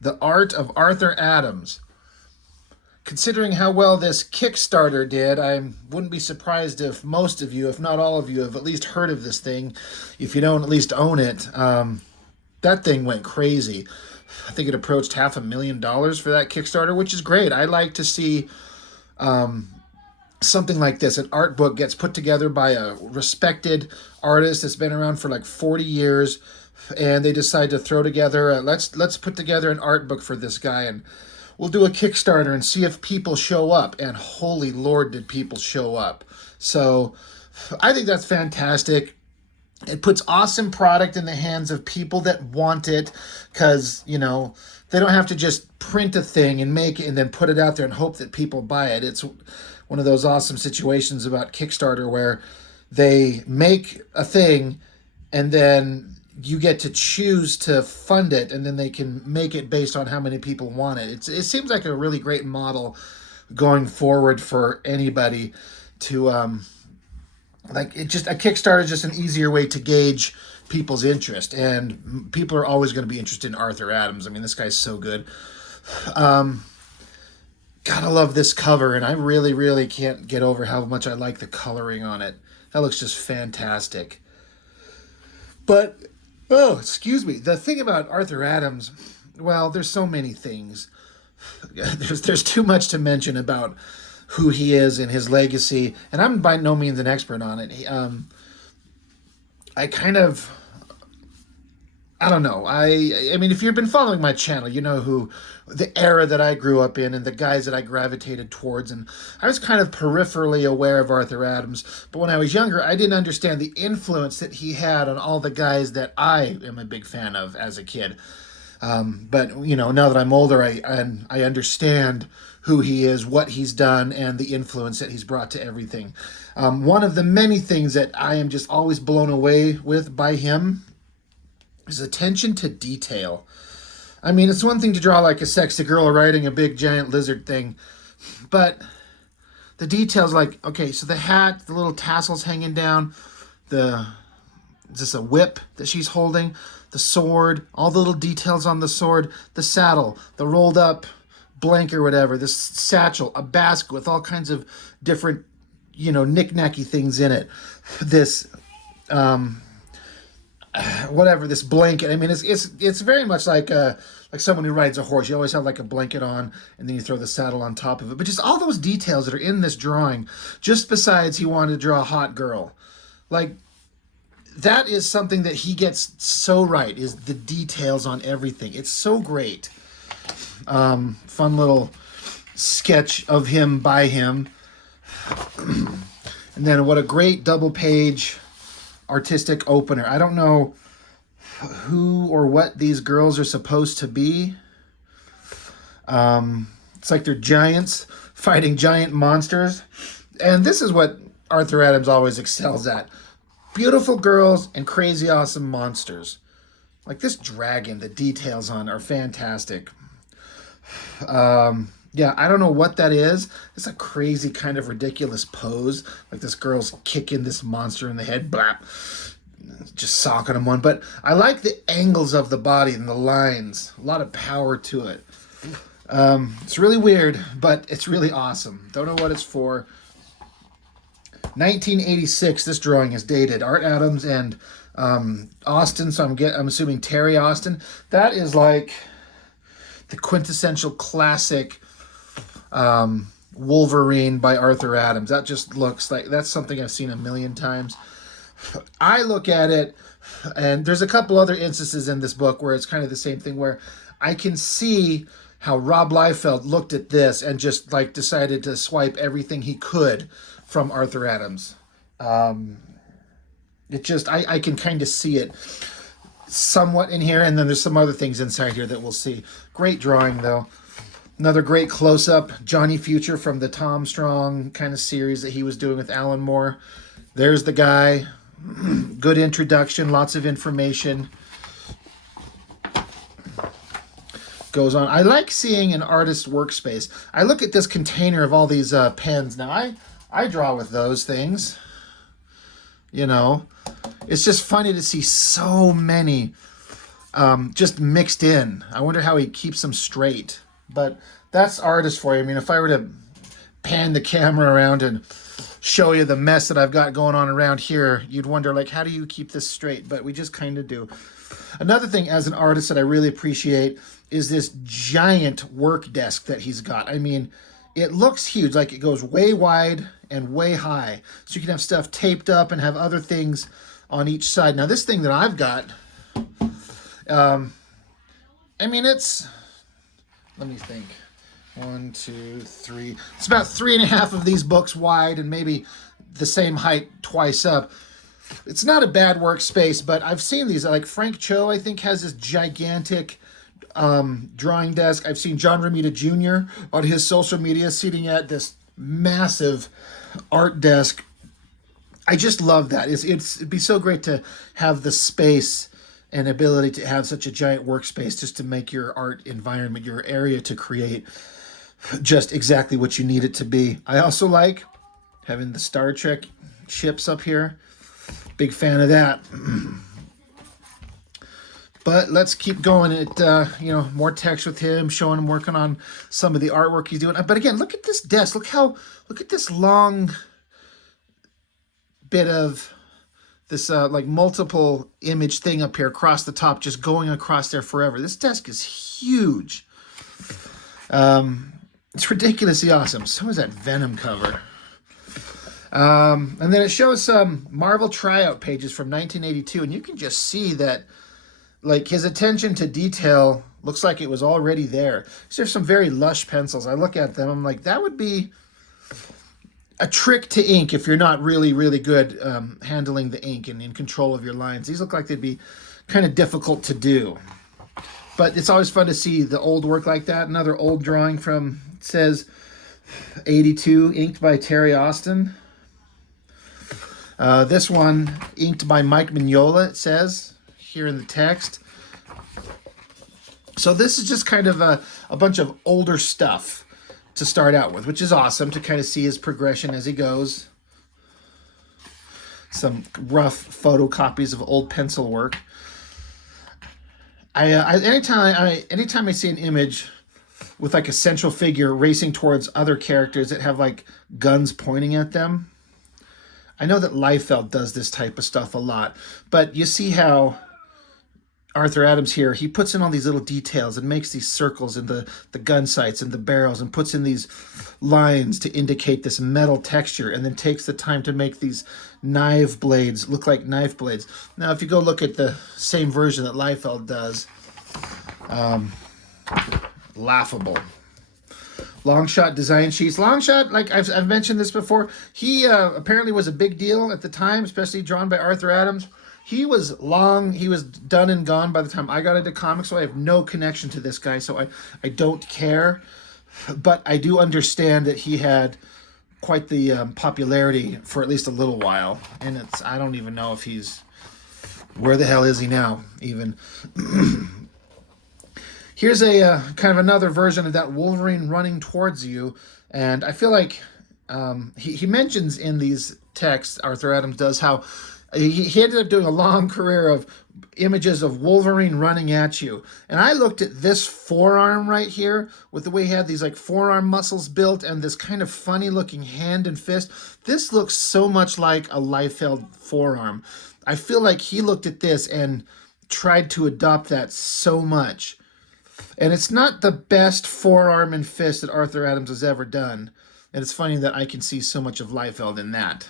The Art of Arthur Adams. Considering how well this Kickstarter did, I wouldn't be surprised if most of you, if not all of you, have at least heard of this thing. If you don't at least own it, that thing went crazy. I think it approached $500,000 for that Kickstarter, which is great. I like to see something like this. An art book gets put together by a respected artist that's been around for like 40 years, and they decide to throw together let's put together an art book for this guy, and we'll do a Kickstarter and see if people show up. And holy Lord, did people show up. So I think that's fantastic. It puts awesome product in the hands of people that want it, because, they don't have to just print a thing and make it and then put it out there and hope that people buy it. It's one of those awesome situations about Kickstarter where they make a thing and then you get to choose to fund it, and then they can make it based on how many people want it. It seems like a really great model going forward for anybody to a Kickstarter is just an easier way to gauge people's interest, and people are always going to be interested in Arthur Adams. I mean, this guy's so good. Gotta love this cover, and I really, really can't get over how much I like the coloring on it. That looks just fantastic. But, oh, excuse me, the thing about Arthur Adams, well, there's so many things. There's too much to mention about who he is and his legacy, and I'm by no means an expert on it. I don't know. I mean, if you've been following my channel, you know who the era that I grew up in and the guys that I gravitated towards, and I was kind of peripherally aware of Arthur Adams, but when I was younger, I didn't understand the influence that he had on all the guys that I am a big fan of as a kid. But now that I'm older, I understand who he is, what he's done, and the influence that he's brought to everything. One of the many things that I am just always blown away with by him is attention to detail. I mean, it's one thing to draw like a sexy girl riding a big giant lizard thing, but the details, like, okay, so the hat, the little tassels hanging down, is this a whip that she's holding? The sword, all the little details on the sword, the saddle, the rolled up blanket or whatever, this satchel, a basket with all kinds of different, knick-knacky things in it. This, this blanket. I mean, it's very much like someone who rides a horse. You always have like a blanket on, and then you throw the saddle on top of it. But just all those details that are in this drawing, just besides he wanted to draw a hot girl. Like, that is something that he gets so right, is the details on everything. It's so great. Fun little sketch of him by him. And then what a great double page artistic opener. I don't know who or what these girls are supposed to be. It's like they're giants fighting giant monsters. And this is what Arthur Adams always excels at. Beautiful girls and crazy awesome monsters. Like this dragon, the details on are fantastic. Yeah, I don't know what that is. It's a crazy kind of ridiculous pose. Like this girl's kicking this monster in the head. Blap. Just socking him one. But I like the angles of the body and the lines. A lot of power to it. It's really weird, but it's really awesome. Don't know what it's for. 1986, this drawing is dated. Art Adams and Austin, so I'm assuming Terry Austin. That is like the quintessential classic Wolverine by Arthur Adams. That just looks like, that's something I've seen a million times. I look at it, and there's a couple other instances in this book where it's kind of the same thing, where I can see how Rob Liefeld looked at this and just like decided to swipe everything he could from Arthur Adams. I can kind of see it somewhat in here, and then there's some other things inside here that we'll see. Great drawing, though. Another great close-up, Johnny Future from the Tom Strong kind of series that he was doing with Alan Moore. There's the guy. Good introduction, lots of information. Goes on. I like seeing an artist's workspace. I look at this container of all these pens. Now, I draw with those things. It's just funny to see so many just mixed in. I wonder how he keeps them straight. But that's artist for you. I mean, if I were to pan the camera around and show you the mess that I've got going on around here, you'd wonder, like, how do you keep this straight? But we just kind of do. Another thing as an artist that I really appreciate is this giant work desk that he's got. I mean, it looks huge, like it goes way wide and way high. So you can have stuff taped up and have other things on each side. Now, this thing that I've got, I mean, it's, let me think. 1, 2, 3. It's about 3.5 of these books wide and maybe the same height twice up. It's not a bad workspace, but I've seen these. Like Frank Cho, I think, has this gigantic drawing desk. I've seen John Romita Jr. on his social media sitting at this massive art desk. I just love that. It'd be so great to have the space and ability to have such a giant workspace just to make your art environment, your area to create, just exactly what you need it to be. I also like having the Star Trek ships up here. Big fan of that. But let's keep going. More text with him, showing him working on some of the artwork he's doing. But again, look at this desk. Look at this long bit of this like multiple image thing up here across the top, just going across there forever. This desk is huge. It's ridiculously awesome. So is that Venom cover. And then it shows some Marvel tryout pages from 1982, and you can just see that, like, his attention to detail looks like it was already there. There's some very lush pencils. I look at them, I'm like, that would be a trick to ink if you're not really, really good handling the ink and in control of your lines. These look like they'd be kind of difficult to do. But it's always fun to see the old work like that. Another old drawing from, it says, 82, inked by Terry Austin. This one, inked by Mike Mignola, it says here in the text. So this is just kind of a bunch of older stuff to start out with, which is awesome to kind of see his progression as he goes. Some rough photocopies of old pencil work. Anytime I see an image with like a central figure racing towards other characters that have like guns pointing at them, I know that Liefeld does this type of stuff a lot, but you see how Arthur Adams here, he puts in all these little details and makes these circles in the gun sights and the barrels and puts in these lines to indicate this metal texture, and then takes the time to make these knife blades look like knife blades. Now, if you go look at the same version that Liefeld does, laughable. Longshot design sheets. Longshot, like I've mentioned this before, he apparently was a big deal at the time, especially drawn by Arthur Adams. He was done and gone by the time I got into comics, so I have no connection to this guy, so I don't care. But I do understand that he had quite the popularity for at least a little while, and I don't even know if where the hell is he now, even. Here's a kind of another version of that Wolverine running towards you, and I feel like he mentions in these texts, Arthur Adams does, how he ended up doing a long career of images of Wolverine running at you. And I looked at this forearm right here with the way he had these like forearm muscles built and this kind of funny looking hand and fist. This looks so much like a Liefeld forearm. I feel like he looked at this and tried to adopt that so much. And it's not the best forearm and fist that Arthur Adams has ever done. And it's funny that I can see so much of Liefeld in that.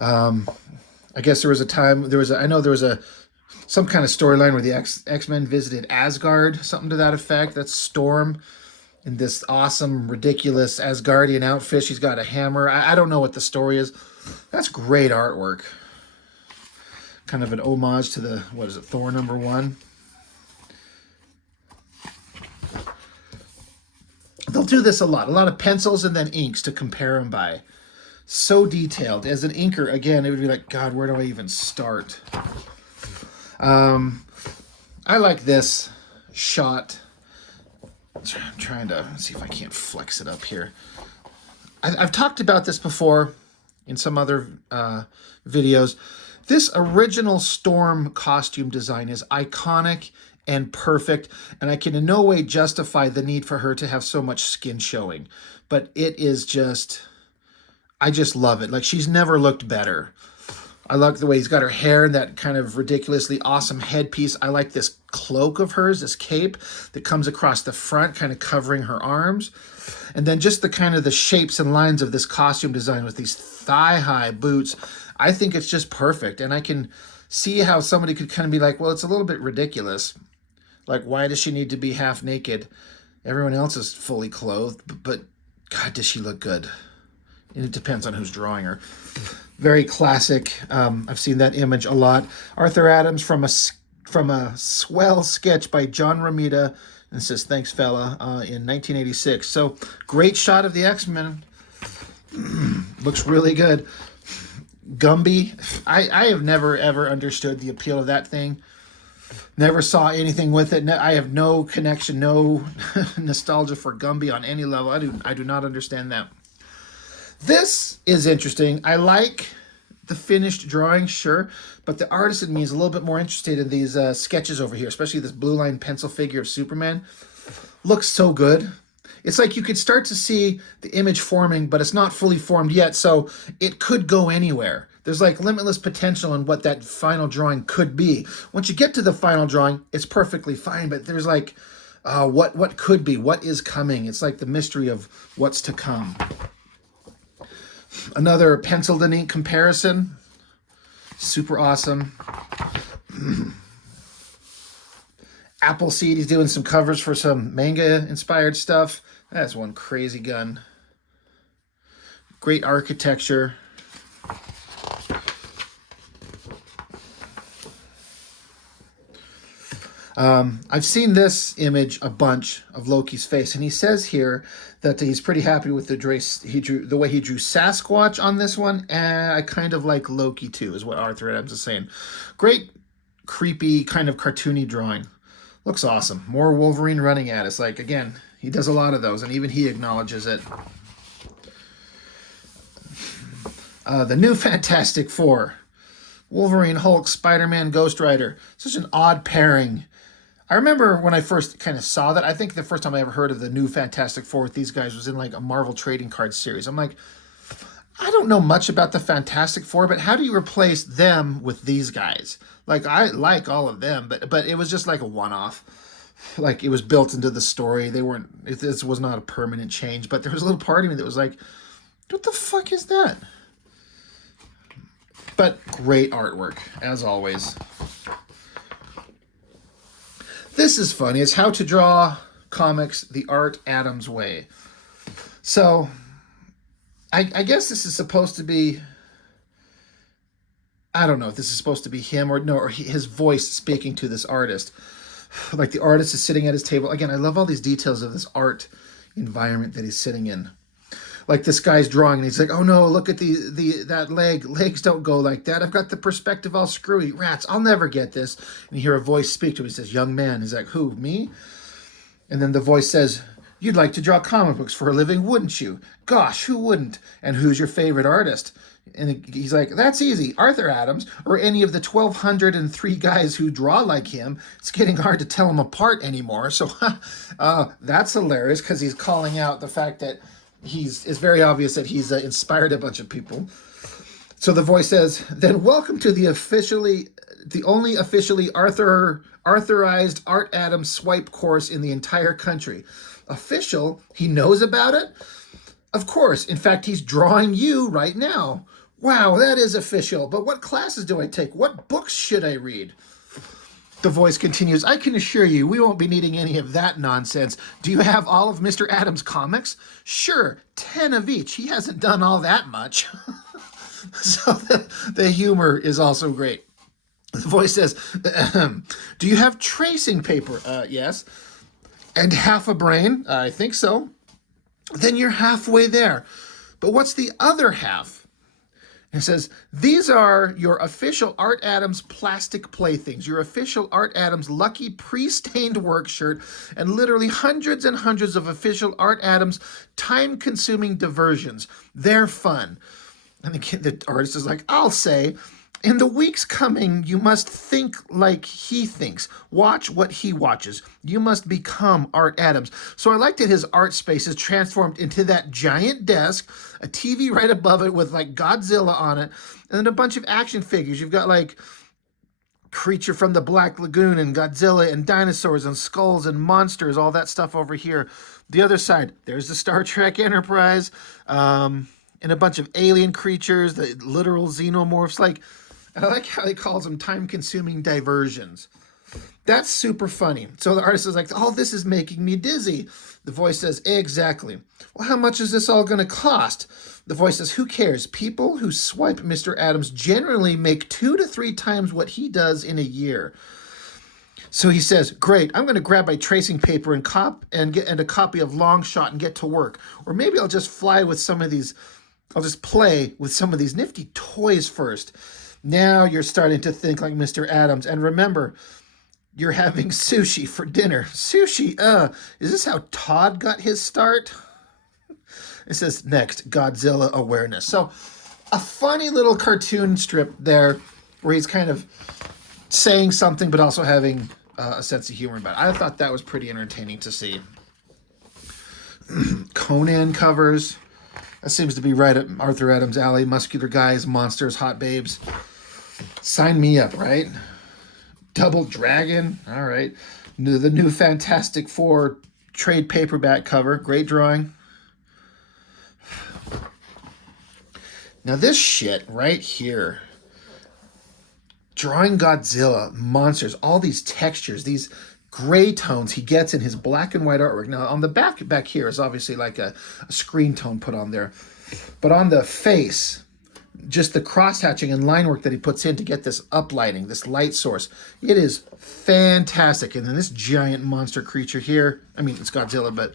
I guess there was a time, I know there was some kind of storyline where the X-Men visited Asgard, something to that effect. That's Storm in this awesome, ridiculous Asgardian outfit. She's got a hammer. I don't know what the story is. That's great artwork. Kind of an homage to the, Thor #1. They'll do this a lot of pencils and then inks to compare them by. So detailed. As an inker, again, it would be like, God, where do I even start? I like this shot. I'm trying to see if I can't flex it up here. I've talked about this before in some other videos. This original Storm costume design is iconic and perfect, and I can in no way justify the need for her to have so much skin showing. But it is just, I just love it. Like, she's never looked better. I like the way he's got her hair and that kind of ridiculously awesome headpiece. I like this cloak of hers, this cape that comes across the front, kind of covering her arms. And then just the kind of the shapes and lines of this costume design with these thigh-high boots. I think it's just perfect. And I can see how somebody could kind of be like, well, it's a little bit ridiculous. Like, why does she need to be half naked? Everyone else is fully clothed, but God, does she look good? And it depends on who's drawing her. Very classic. I've seen that image a lot. Arthur Adams from a swell sketch by John Romita, and says, thanks, fella, in 1986. So, great shot of the X-Men. Looks really good. Gumby. I have never, ever understood the appeal of that thing. Never saw anything with it. I have no connection, no nostalgia for Gumby on any level. I do not understand that. This is interesting. I like the finished drawing, sure, but the artist in me is a little bit more interested in these sketches over here, especially this blue line pencil figure of Superman. Looks so good. It's like you could start to see the image forming, but it's not fully formed yet, so it could go anywhere. There's like limitless potential in what that final drawing could be. Once you get to the final drawing, it's perfectly fine, but there's like, what could be, what is coming. It's like the mystery of what's to come. Another pencil to ink comparison. Super awesome. Appleseed, he's doing some covers for some manga-inspired stuff. That's one crazy gun. Great architecture. I've seen this image a bunch of Loki's face, and he says here that he's pretty happy with the way he drew Sasquatch on this one. And I kind of like Loki too, is what Arthur Adams is saying. Great, creepy, kind of cartoony drawing. Looks awesome. More Wolverine running at us. Like, again, he does a lot of those, and even he acknowledges it. The new Fantastic Four. Wolverine, Hulk, Spider-Man, Ghost Rider. Such an odd pairing. I remember when I first kind of saw that, I think the first time I ever heard of the new Fantastic Four with these guys was in like a Marvel trading card series. I'm like, I don't know much about the Fantastic Four, but how do you replace them with these guys? Like, I like all of them, but it was just like a one-off. Like, it was built into the story. This was not a permanent change, but there was a little part of me that was like, what the fuck is that? But great artwork, as always. This is funny. It's How to Draw Comics the Art Adams Way. So, I guess this is supposed to be... I don't know if this is supposed to be him or his voice speaking to this artist. Like, the artist is sitting at his table. Again, I love all these details of this art environment that he's sitting in. Like, this guy's drawing, and he's like, oh no, look at that leg. Legs don't go like that. I've got the perspective all screwy. Rats, I'll never get this. And you hear a voice speak to him. He says, young man. He's like, who, me? And then the voice says, you'd like to draw comic books for a living, wouldn't you? Gosh, who wouldn't? And who's your favorite artist? And he's like, that's easy. Arthur Adams, or any of the 1,203 guys who draw like him. It's getting hard to tell them apart anymore. So that's hilarious, because he's calling out the fact that it's very obvious that he's inspired a bunch of people. So the voice says, then welcome to the only officially authorized Art Adams swipe course in the entire country. Official? He knows about it? Of course. In fact, he's drawing you right now. Wow, that is official. But what classes do I take? What books should I read? The voice continues, I can assure you, we won't be needing any of that nonsense. Do you have all of Mr. Adams' comics? Sure, 10 of each. He hasn't done all that much. So the humor is also great. The voice says, do you have tracing paper? Yes. And half a brain? I think so. Then you're halfway there. But what's the other half? It says, these are your official Art Adams plastic playthings, your official Art Adams lucky pre-stained work shirt, and literally hundreds and hundreds of official Art Adams time-consuming diversions. They're fun. And the artist is like, I'll say, In the weeks coming, you must think like he thinks. Watch what he watches. You must become Art Adams. So I like that his art space is transformed into that giant desk, a TV right above it with like Godzilla on it, and then a bunch of action figures. You've got like Creature from the Black Lagoon and Godzilla and dinosaurs and skulls and monsters, all that stuff over here. The other side, there's the Star Trek Enterprise, and a bunch of alien creatures, the literal xenomorphs. Like, I like how he calls them time-consuming diversions. That's super funny. So the artist is like, oh, this is making me dizzy. The voice says, exactly. Well, how much is this all going to cost? The voice says, who cares? People who swipe Mr. Adams generally make 2 to 3 times what he does in a year. So he says, great, I'm going to grab my tracing paper and get a copy of Long Shot and get to work. Or maybe I'll just play with some of these nifty toys first. Now you're starting to think like Mr. Adams. And remember, you're having sushi for dinner. Sushi, is this how Todd got his start? It says, next, Godzilla awareness. So a funny little cartoon strip there where he's kind of saying something but also having a sense of humor about it. I thought that was pretty entertaining to see. Conan covers. That seems to be right up Arthur Adams' alley. Muscular guys, monsters, hot babes. Sign me up, right? Double Dragon. All right. The new Fantastic Four trade paperback cover. Great drawing. Now this shit right here. Drawing Godzilla, monsters, all these textures, these gray tones he gets in his black and white artwork. Now on the back here is obviously like a screen tone put on there. But on the face, just the cross-hatching and line work that he puts in to get this uplighting, this light source. It is fantastic. And then this giant monster creature here, I mean, it's Godzilla, but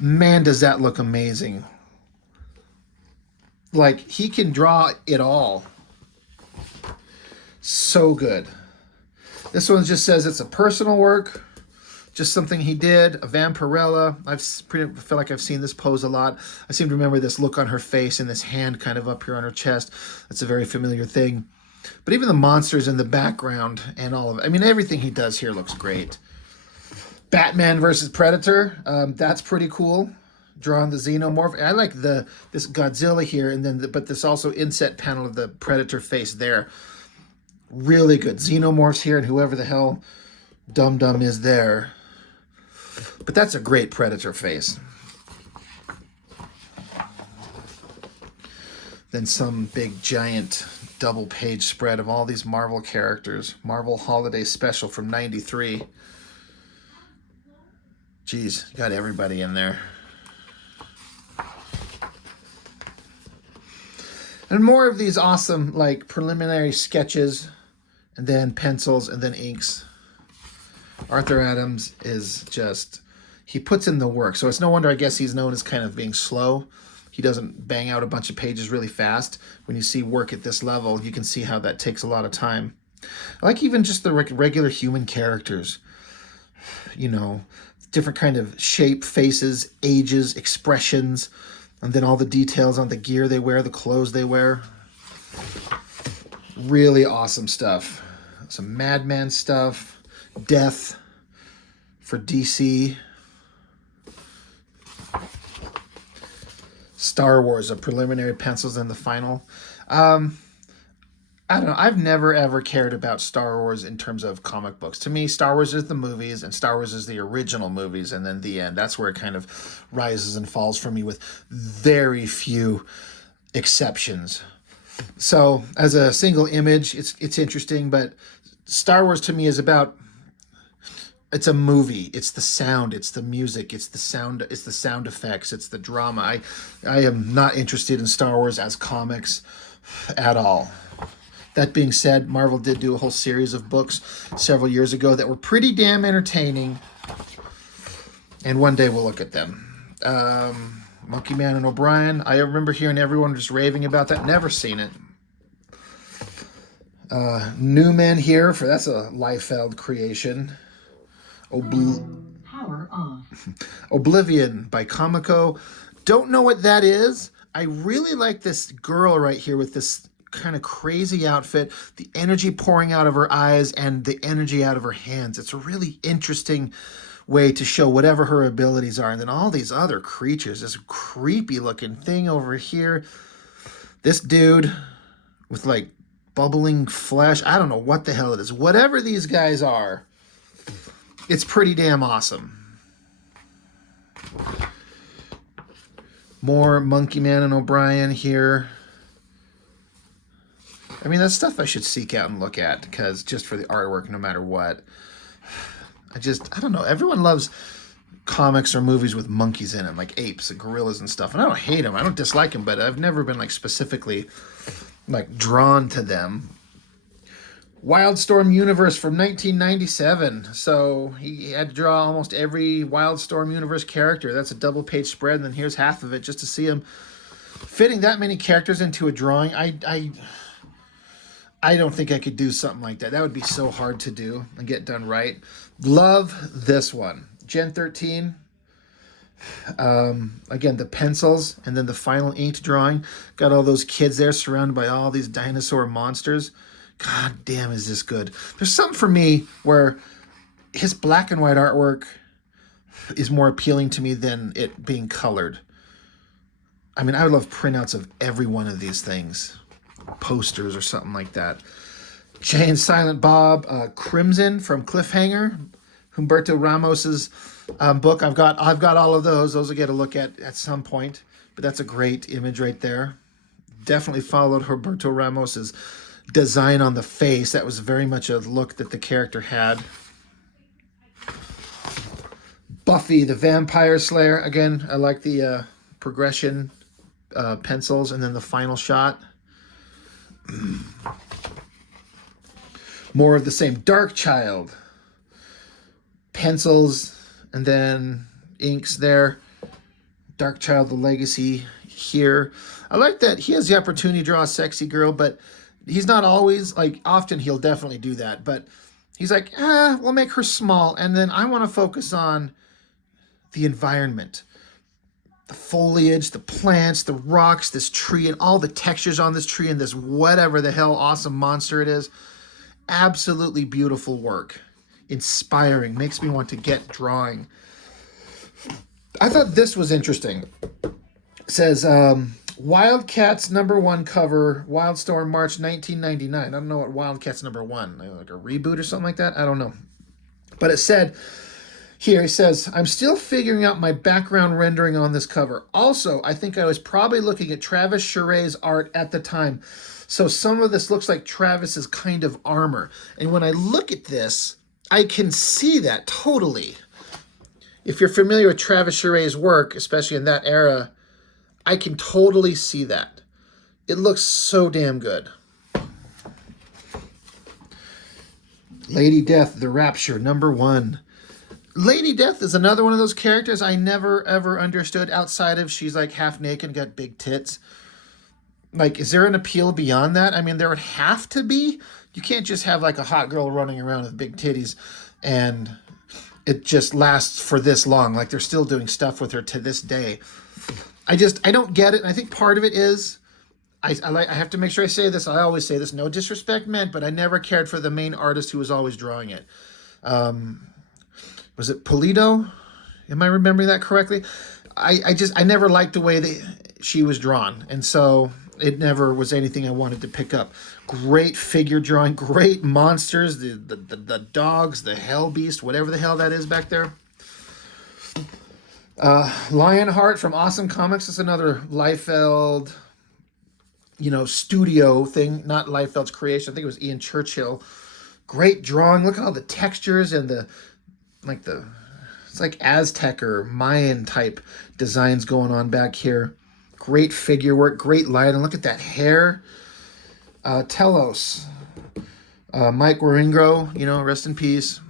man, does that look amazing. Like, he can draw it all. So good. This one just says it's a personal work, just something he did. A Vampirella. Feel like I've seen this pose a lot. I seem to remember this look on her face and this hand kind of up here on her chest. That's a very familiar thing. But even the monsters in the background and all of it. I mean, everything he does here looks great. Batman versus Predator. That's pretty cool. Drawing the xenomorph. I like this Godzilla here, and then but this also inset panel of the Predator face there. Really good. Xenomorphs here, and whoever the hell Dum Dum is there. But that's a great Predator face. Then some big giant double page spread of all these Marvel characters. Marvel Holiday Special from '93. Jeez, got everybody in there. And more of these awesome, like, preliminary sketches, and then pencils, and then inks. Arthur Adams is just, he puts in the work. So it's no wonder, I guess, he's known as kind of being slow. He doesn't bang out a bunch of pages really fast. When you see work at this level, you can see how that takes a lot of time. I like even just the regular human characters. You know, different kind of shape, faces, ages, expressions. And then all the details on the gear they wear, the clothes they wear. Really awesome stuff. Some Madman stuff. Death for DC. Star Wars, the preliminary pencils and the final. I don't know. I've never, ever cared about Star Wars in terms of comic books. To me, Star Wars is the movies, and Star Wars is the original movies, and then the end. That's where it kind of rises and falls for me with very few exceptions. So, as a single image, it's interesting, but Star Wars to me is about, it's a movie. It's the sound. It's the music. It's the sound. It's the sound effects. It's the drama. I am not interested in Star Wars as comics at all. That being said, Marvel did do a whole series of books several years ago that were pretty damn entertaining. And one day we'll look at them. Monkey Man and O'Brien. I remember hearing everyone just raving about that. Never seen it. New Men here. That's a Liefeld creation. Power off. Oblivion by Comico. Don't know what that is. I really like this girl right here with this kind of crazy outfit, the energy pouring out of her eyes and the energy out of her hands. It's a really interesting way to show whatever her abilities are. And then all these other creatures, this creepy looking thing over here, this dude with like bubbling flesh. I don't know what the hell it is. Whatever these guys are, it's pretty damn awesome. More Monkey Man and O'Brien here. I mean, that's stuff I should seek out and look at, because just for the artwork, no matter what. I don't know. Everyone loves comics or movies with monkeys in them, like apes and gorillas and stuff. And I don't hate them. I don't dislike them, but I've never been like specifically like drawn to them. Wildstorm Universe from 1997. So he had to draw almost every Wildstorm Universe character. That's a double page spread, and then here's half of it just to see him fitting that many characters into a drawing. I don't think I could do something like that. That would be so hard to do and get done right. Love this one. Gen 13. Again, the pencils and then the final inked drawing. Got all those kids there surrounded by all these dinosaur monsters. God damn, is this good. There's something for me where his black and white artwork is more appealing to me than it being colored. I mean, I would love printouts of every one of these things. Posters or something like that. Jay and Silent Bob, Crimson from Cliffhanger, Humberto Ramos's book. I've got all of those. Those will get a look at some point. But that's a great image right there. Definitely followed Humberto Ramos's design on the face. That was very much a look that the character had. Buffy the Vampire Slayer. Again, I like the progression pencils and then the final shot. More of the same. Dark Child. Pencils and then inks there. Dark Child, the legacy here. I like that he has the opportunity to draw a sexy girl, but he's not always, like, often he'll definitely do that. But he's like, we'll make her small, and then I want to focus on the environment. The foliage, the plants, the rocks, this tree, and all the textures on this tree and this whatever the hell awesome monster it is. Absolutely beautiful work. Inspiring. Makes me want to get drawing. I thought this was interesting. It says, Wildcats #1 cover, Wildstorm March 1999. I don't know what Wildcats #1, like a reboot or something like that? I don't know. But it said... Here he says, I'm still figuring out my background rendering on this cover. Also, I think I was probably looking at Travis Chare's art at the time. So some of this looks like Travis's kind of armor. And when I look at this, I can see that totally. If you're familiar with Travis Chare's work, especially in that era, I can totally see that. It looks so damn good. Lady Death, The Rapture, #1. Lady Death is another one of those characters I never, ever understood outside of she's like half naked, got big tits. Like, is there an appeal beyond that? I mean, there would have to be. You can't just have like a hot girl running around with big titties and it just lasts for this long. Like, they're still doing stuff with her to this day. I don't get it. And I think part of it is, I have to make sure I say this. I always say this, no disrespect meant, but I never cared for the main artist who was always drawing it. Was it Pulido? Am I remembering that correctly? I never liked the way she was drawn. And so it never was anything I wanted to pick up. Great figure drawing, great monsters, the dogs, the hell beast, whatever the hell that is back there. Lionheart from Awesome Comics is another Liefeld, studio thing, not Liefeld's creation. I think it was Ian Churchill. Great drawing. Look at all the textures and it's like Aztec or Mayan type designs going on back here. Great figure work, great light, and look at that hair. Telos, Mike Wieringo, rest in peace.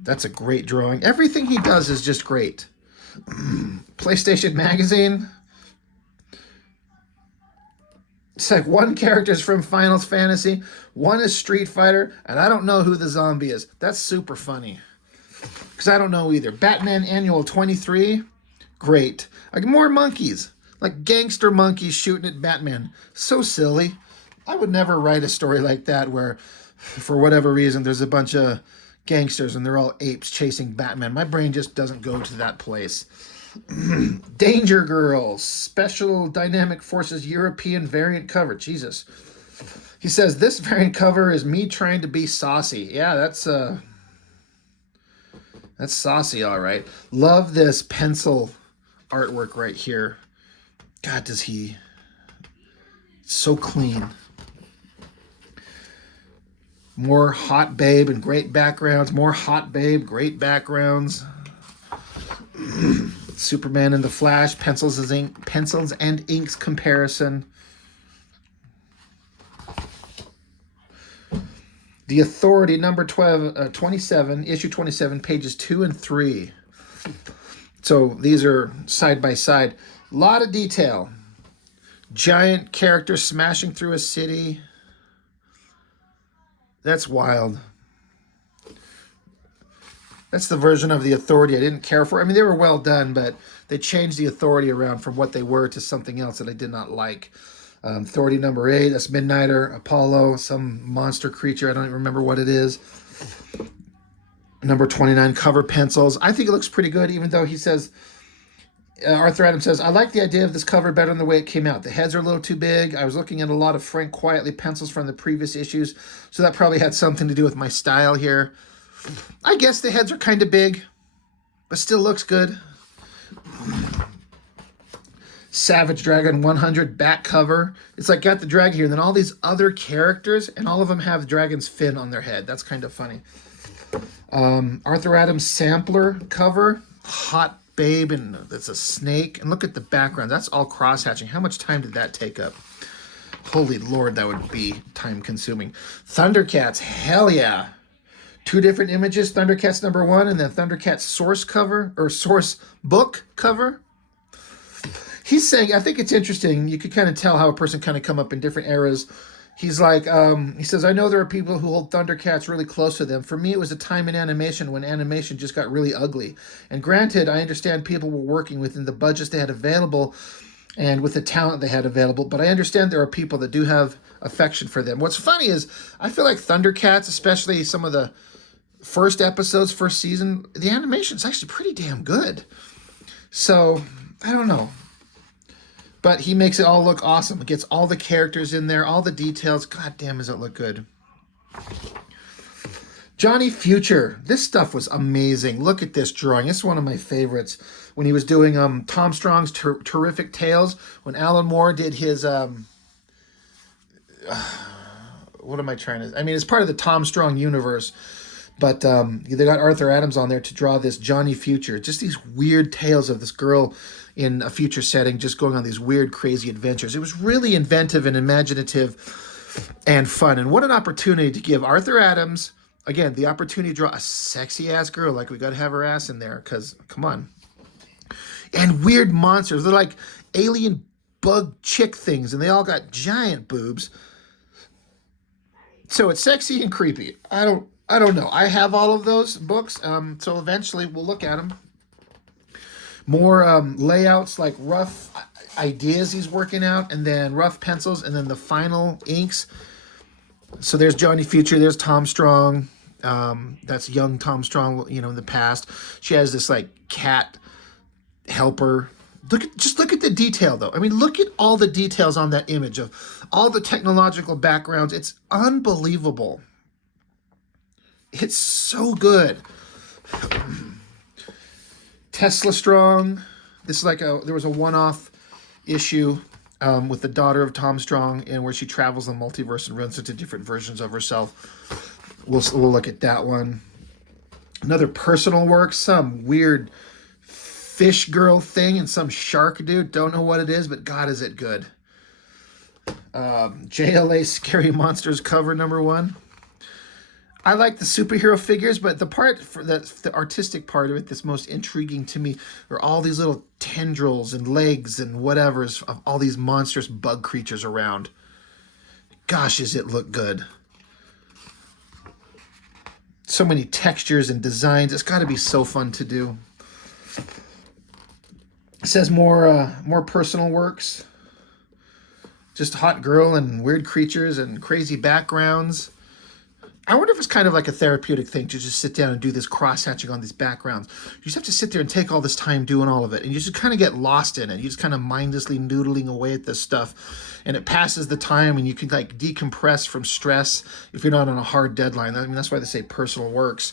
That's a great drawing. Everything he does is just great. PlayStation Magazine. It's like one character's from Final Fantasy, one is Street Fighter, and I don't know who the zombie is. That's super funny. Because I don't know either. Batman Annual 23, great. Like more monkeys, like gangster monkeys shooting at Batman. So silly. I would never write a story like that where, for whatever reason, there's a bunch of gangsters and they're all apes chasing Batman. My brain just doesn't go to that place. Danger Girls, Special Dynamic Forces European variant cover. Jesus. He says, this variant cover is me trying to be saucy. Yeah, that's saucy, all right. Love this pencil artwork right here. God, does he... So clean. More Hot Babe and great backgrounds. More Hot Babe, great backgrounds. Superman and the Flash, pencils and inks comparison. The Authority, number 27, issue 27, pages 2 and 3. So these are side by side. A lot of detail. Giant character smashing through a city. That's wild. That's the version of the Authority I didn't care for. I mean, they were well done, but they changed the Authority around from what they were to something else that I did not like. Authority number 8, that's Midnighter, Apollo, some monster creature. I don't even remember what it is. Number 29, cover pencils. I think it looks pretty good, even though he says, Arthur Adams says, I like the idea of this cover better than the way it came out. The heads are a little too big. I was looking at a lot of Frank Quietly pencils from the previous issues, so that probably had something to do with my style here. I guess the heads are kind of big, but still looks good. Savage Dragon 100 back cover. It's like got the dragon here, and then all these other characters, and all of them have dragon's fin on their head. That's kind of funny. Arthur Adams sampler cover. Hot Babe, and that's a snake. And look at the background. That's all cross-hatching. How much time did that take up? Holy Lord, that would be time-consuming. Thundercats, hell yeah. 2 different images, Thundercats number 1, and then Thundercats source cover, or source book cover. He's saying, I think it's interesting, you could kind of tell how a person kind of come up in different eras. He's like, he says, I know there are people who hold Thundercats really close to them. For me, it was a time in animation when animation just got really ugly. And granted, I understand people were working within the budgets they had available and with the talent they had available, but I understand there are people that do have affection for them. What's funny is, I feel like Thundercats, especially some of the first episodes, first season, the animation is actually pretty damn good. So, I don't know. But he makes it all look awesome. It gets all the characters in there, all the details. God damn, does it look good. Johnny Future. This stuff was amazing. Look at this drawing. It's one of my favorites. When he was doing Tom Strong's Terrific Tales, when Alan Moore did his... what am I trying to... I mean, it's part of the Tom Strong universe. But they got Arthur Adams on there to draw this Johnny Future. Just these weird tales of this girl in a future setting just going on these weird, crazy adventures. It was really inventive and imaginative and fun. And what an opportunity to give Arthur Adams, again, the opportunity to draw a sexy-ass girl. Like, we got to have her ass in there because, come on. And weird monsters. They're like alien bug chick things, and they all got giant boobs. So it's sexy and creepy. I don't know. I have all of those books, so eventually we'll look at them. More layouts, like rough ideas he's working out, and then rough pencils, and then the final inks. So there's Johnny Future, there's Tom Strong. That's young Tom Strong, you know, in the past. She has this, like, cat helper. Just look at the detail, though. I mean, look at all the details on that image of all the technological backgrounds. It's unbelievable. It's so good. Tesla Strong. This is like there was a one-off issue with the daughter of Tom Strong, and where she travels the multiverse and runs into different versions of herself. We'll look at that one. Another personal work, some weird fish girl thing and some shark dude. Don't know what it is, but God, is it good. JLA Scary Monsters cover number 1. I like the superhero figures, but the artistic part of it that's most intriguing to me are all these little tendrils and legs and whatevers of all these monstrous bug creatures around. Gosh, does it look good. So many textures and designs. It's got to be so fun to do. It says more personal works. Just hot girl and weird creatures and crazy backgrounds. I wonder if it's kind of like a therapeutic thing to just sit down and do this cross-hatching on these backgrounds. You just have to sit there and take all this time doing all of it, and you just kind of get lost in it. You just kind of mindlessly noodling away at this stuff, and it passes the time, and you can like decompress from stress if you're not on a hard deadline. I mean, that's why they say personal works.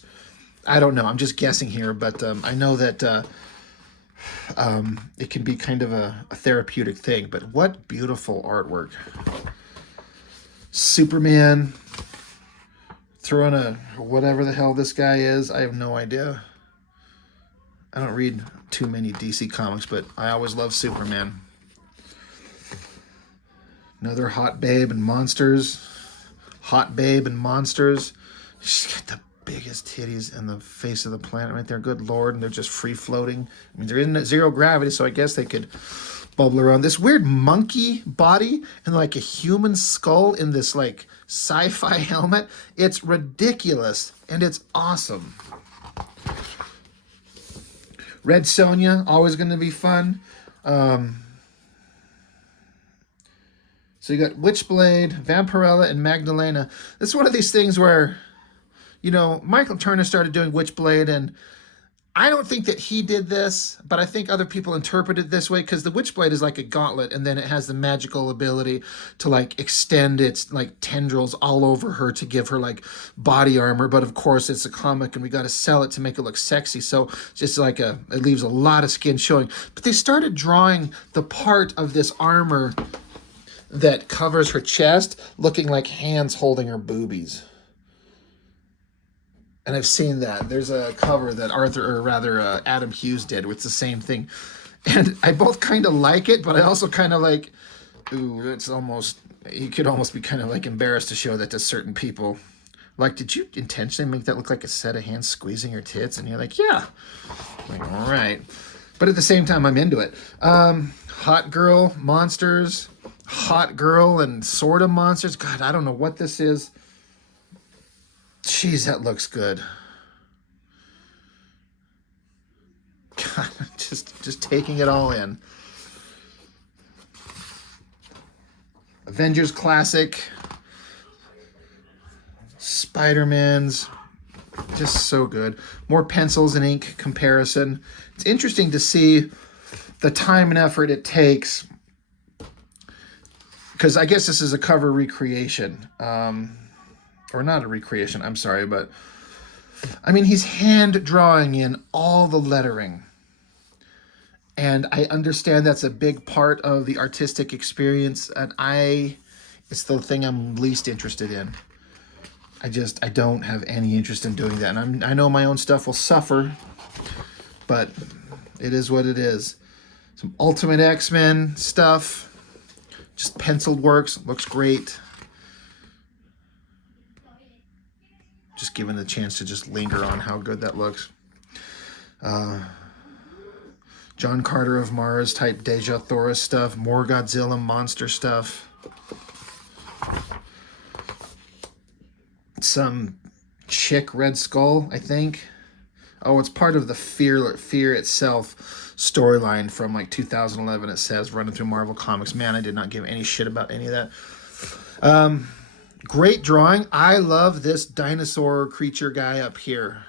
I don't know. I'm just guessing here, but I know that it can be kind of a therapeutic thing. But what beautiful artwork. Superman. Throwing a whatever the hell this guy is. I have no idea. I don't read too many DC comics, but I always love Superman. Another hot babe and monsters. Hot babe and monsters. She's got the biggest titties in the face of the planet right there. Good Lord. And they're just free floating. I mean, they're in zero gravity, so I guess they could bubble around. This weird monkey body and like a human skull in this like sci-fi helmet. It's ridiculous and it's awesome. Red Sonja, always going to be fun. So you got Witchblade, Vampirella, and Magdalena. This is one of these things where, you know, Michael Turner started doing Witchblade, and I don't think that he did this, but I think other people interpret it this way because the Witchblade is like a gauntlet, and then it has the magical ability to like extend its like tendrils all over her to give her like body armor. But of course, it's a comic, and we got to sell it to make it look sexy. So just like it leaves a lot of skin showing. But they started drawing the part of this armor that covers her chest, looking like hands holding her boobies. And I've seen that. There's a cover that Adam Hughes did with the same thing. And I both kind of like it, but I also kind of like, ooh, it's almost, you could almost be kind of like embarrassed to show that to certain people. Like, did you intentionally make that look like a set of hands squeezing your tits? And you're like, yeah. I'm like, all right. But at the same time, I'm into it. Hot girl, monsters, hot girl and sort of monsters. God, I don't know what this is. Jeez, that looks good. God, just taking it all in. Avengers Classic. Spider-Man's. Just so good. More pencils and ink comparison. It's interesting to see the time and effort it takes. Because I guess this is a cover recreation. Or not a recreation, I'm sorry, but I mean, he's hand drawing in all the lettering. And I understand that's a big part of the artistic experience, and it's the thing I'm least interested in. I don't have any interest in doing that. And I know my own stuff will suffer, but it is what it is. Some Ultimate X-Men stuff, just penciled works, looks great. Just given the chance to just linger on how good that looks. John Carter of Mars type Dejah Thoris stuff. More Godzilla monster stuff. Some chick Red Skull, I think. Oh, it's part of the Fear Itself storyline from like 2011, it says, running through Marvel Comics. Man, I did not give any shit about any of that. Great drawing. I love this dinosaur creature guy up here.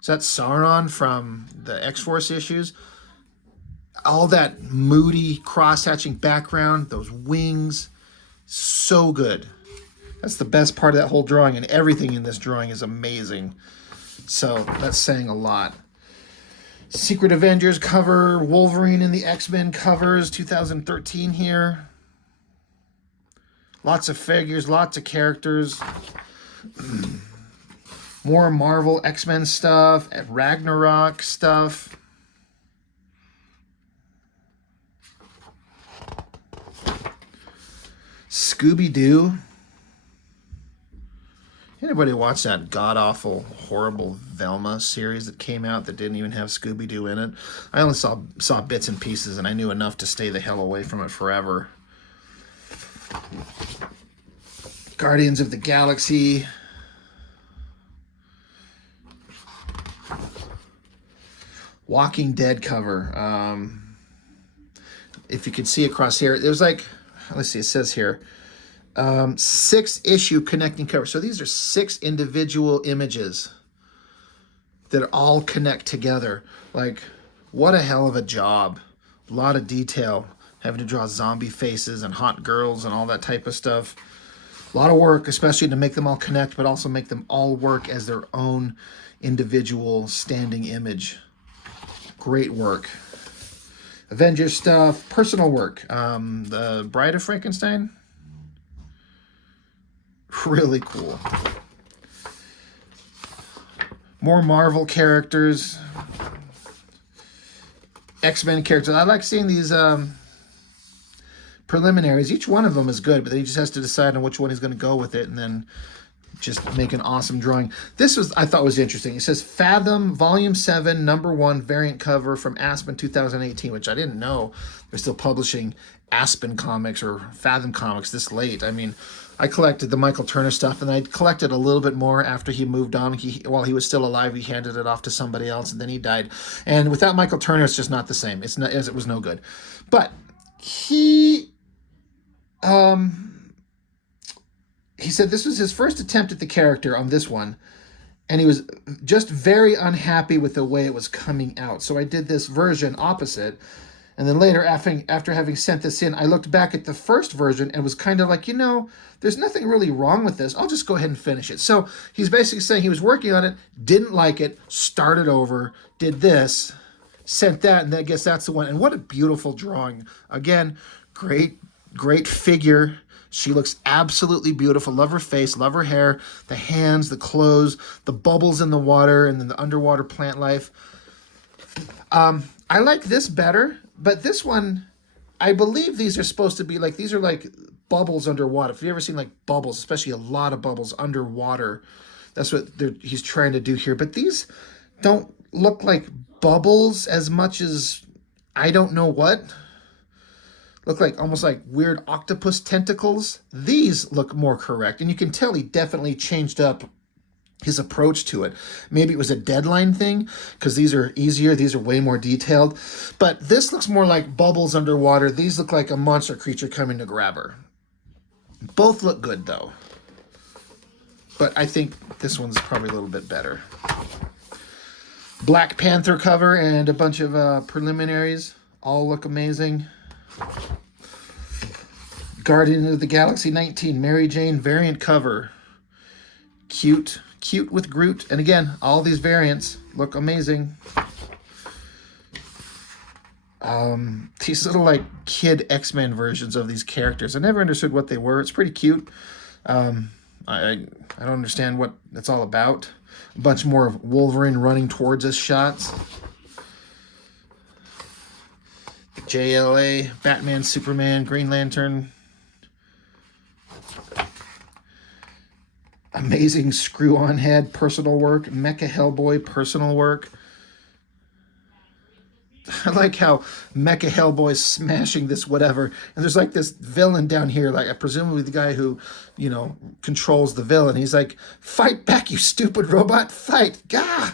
Is that Sauron from the X-Force issues? All that moody, cross-hatching background, those wings, so good. That's the best part of that whole drawing, and everything in this drawing is amazing. So that's saying a lot. Secret Avengers cover, Wolverine in the X-Men covers, 2013 here. Lots of figures, lots of characters. More Marvel X-Men stuff, Ragnarok stuff. Scooby-Doo. Anybody watch that god-awful, horrible Velma series that came out that didn't even have Scooby-Doo in it? I only saw bits and pieces, and I knew enough to stay the hell away from it forever. Guardians of the Galaxy. Walking Dead cover. If you could see across here, there's like, let's see, it says here, 6-issue connecting cover. So these are 6 individual images that all connect together. Like, what a hell of a job. A lot of detail, having to draw zombie faces and hot girls and all that type of stuff. A lot of work, especially to make them all connect, but also make them all work as their own individual standing image. Great work. Avengers stuff, personal work. The Bride of Frankenstein. Really cool. More Marvel characters. X-Men characters. I like seeing these preliminaries. Each one of them is good, but then he just has to decide on which one he's going to go with it, and then just make an awesome drawing. This was, I thought, was interesting. It says Fathom Volume 7, Number 1 variant cover from Aspen 2018, which I didn't know they're still publishing Aspen Comics or Fathom Comics this late. I mean, I collected the Michael Turner stuff, and I collected a little bit more after he moved on. While he was still alive, he handed it off to somebody else, and then he died. And without Michael Turner, it's just not the same. It's not, it was no good. But he said this was his first attempt at the character on this one, and he was just very unhappy with the way it was coming out. So I did this version opposite. And then later, after having sent this in, I looked back at the first version and was kind of like, you know, there's nothing really wrong with this. I'll just go ahead and finish it. So he's basically saying he was working on it, didn't like it, started over, did this, sent that, and I guess that's the one. And what a beautiful drawing. Again, great figure. She looks absolutely beautiful. Love her face, love her hair, the hands, the clothes, the bubbles in the water, and then the underwater plant life. I like this better, but this one, I believe these are supposed to be like, these are like bubbles underwater. If you've ever seen like bubbles, especially a lot of bubbles underwater, that's what he's trying to do here. But these don't look like bubbles as much as, I don't know what. Look like almost like weird octopus tentacles. These look more correct. And you can tell he definitely changed up his approach to it. Maybe it was a deadline thing, because these are easier. These are way more detailed. But this looks more like bubbles underwater. These look like a monster creature coming to grab her. Both look good, though. But I think this one's probably a little bit better. Black Panther cover and a bunch of preliminaries. All look amazing. Guardian of the Galaxy 19, Mary Jane variant cover. Cute with Groot. And again, all these variants look amazing. These little like kid X-Men versions of these characters. I never understood what they were. It's pretty cute. I don't understand what it's all about. A bunch more of Wolverine running towards us shots. JLA, Batman, Superman, Green Lantern. Amazing Screw-On Head, personal work. Mecha Hellboy, personal work. I like how Mecha Hellboy's smashing this whatever. And there's like this villain down here, like presumably the guy who, you know, controls the villain. He's like, fight back, you stupid robot, fight. Gah!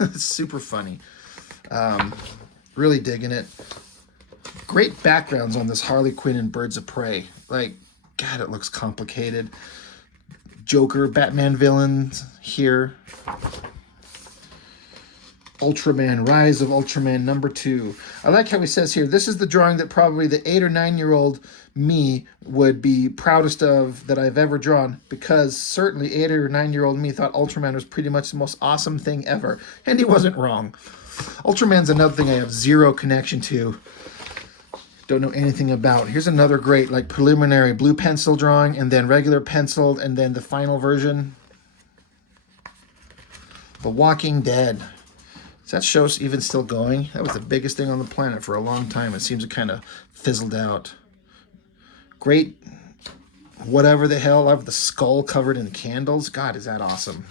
It's super funny. Really digging it. Great backgrounds on this Harley Quinn and Birds of Prey. Like, God, it looks complicated. Joker, Batman villains here. Ultraman, Rise of Ultraman number 2. I like how he says here, this is the drawing that probably the 8 or 9-year-old me would be proudest of that I've ever drawn, because certainly 8 or 9-year-old me thought Ultraman was pretty much the most awesome thing ever. And he wasn't wrong. Ultraman's another thing I have zero connection to. Don't know anything about. Here's another great like preliminary blue pencil drawing, and then regular penciled, and then the final version. The Walking Dead. Is that show even still going? That was the biggest thing on the planet for a long time. It seems it kind of fizzled out. Great, whatever the hell, I have the skull covered in candles. God, is that awesome.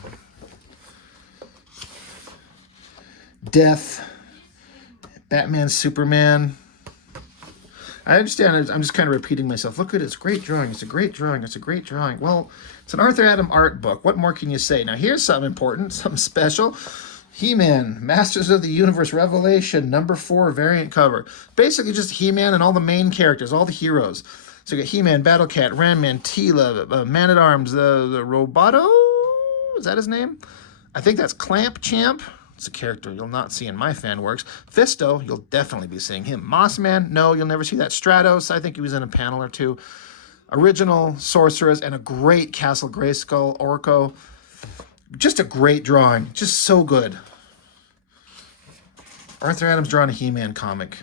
Death. Batman, Superman. I understand. I'm just kind of repeating myself. Look at it. It's a great drawing. It's a great drawing. It's a great drawing. Well, it's an Arthur Adam art book. What more can you say? Now, here's something important, something special. He-Man, Masters of the Universe Revelation, number 4 variant cover. Basically just He-Man and all the main characters, all the heroes. So you got He-Man, Battle Cat, Ram-Man, Teela, Man-at-Arms, the Roboto? Is that his name? I think that's Clamp Champ. It's a character you'll not see in my fan works. Fisto, you'll definitely be seeing him. Mossman, no, you'll never see that. Stratos, I think he was in a panel or two. Original Sorceress, and a great Castle Grayskull Orko. Just a great drawing. Just so good. Arthur Adams drawing a He-Man comic.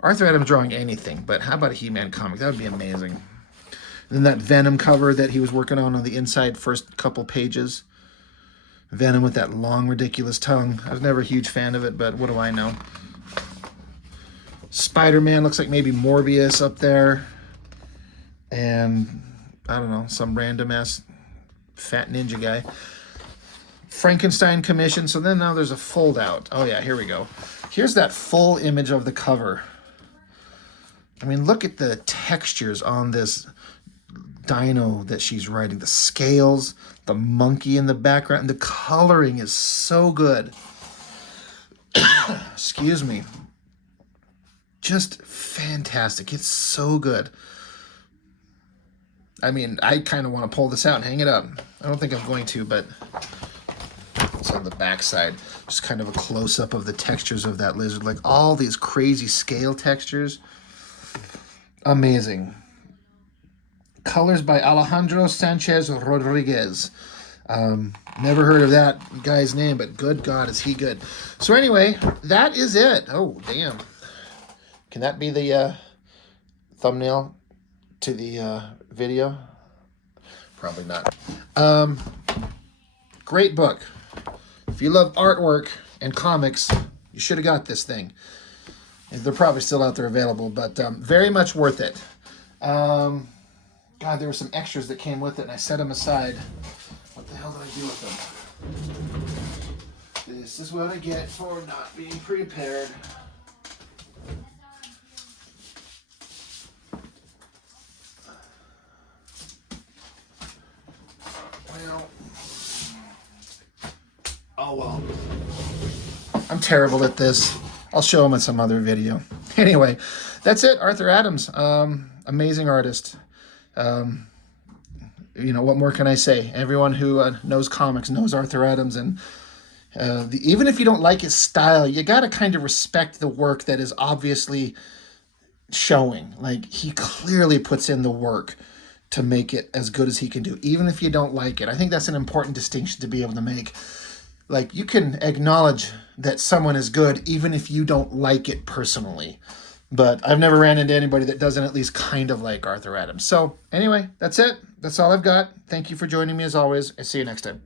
Arthur Adams drawing anything, but how about a He-Man comic? That would be amazing. And then that Venom cover that he was working on the inside first couple pages. Venom with that long, ridiculous tongue. I was never a huge fan of it, but what do I know? Spider-Man looks like maybe Morbius up there. And, I don't know, some random-ass fat ninja guy. Frankenstein commission. So then now there's a fold-out. Oh, yeah, here we go. Here's that full image of the cover. I mean, look at the textures on this dino that she's writing. The scales, the monkey in the background, and the coloring is so good. Excuse me. Just fantastic. It's so good. I mean, I kind of want to pull this out and hang it up. I don't think I'm going to, but it's on the back side. Just kind of a close-up of the textures of that lizard. Like all these crazy scale textures. Amazing. Colors by Alejandro Sanchez Rodriguez. Never heard of that guy's name, but good God, is he good. So anyway, that is it. Oh, damn. Can that be the thumbnail to the video? Probably not. Great book. If you love artwork and comics, you should have got this thing. They're probably still out there available, but very much worth it. God, there were some extras that came with it, and I set them aside. What the hell did I do with them? This is what I get for not being prepared. Well, oh well. I'm terrible at this. I'll show him in some other video. Anyway, that's it. Arthur Adams, amazing artist. You know, what more can I say? Everyone who knows comics knows Arthur Adams, and even if you don't like his style, you got to kind of respect the work that is obviously showing. Like, he clearly puts in the work to make it as good as he can do, even if you don't like it. I think that's an important distinction to be able to make. Like, you can acknowledge that someone is good even if you don't like it personally. But I've never ran into anybody that doesn't at least kind of like Arthur Adams. So anyway, that's it. That's all I've got. Thank you for joining me as always. I'll see you next time.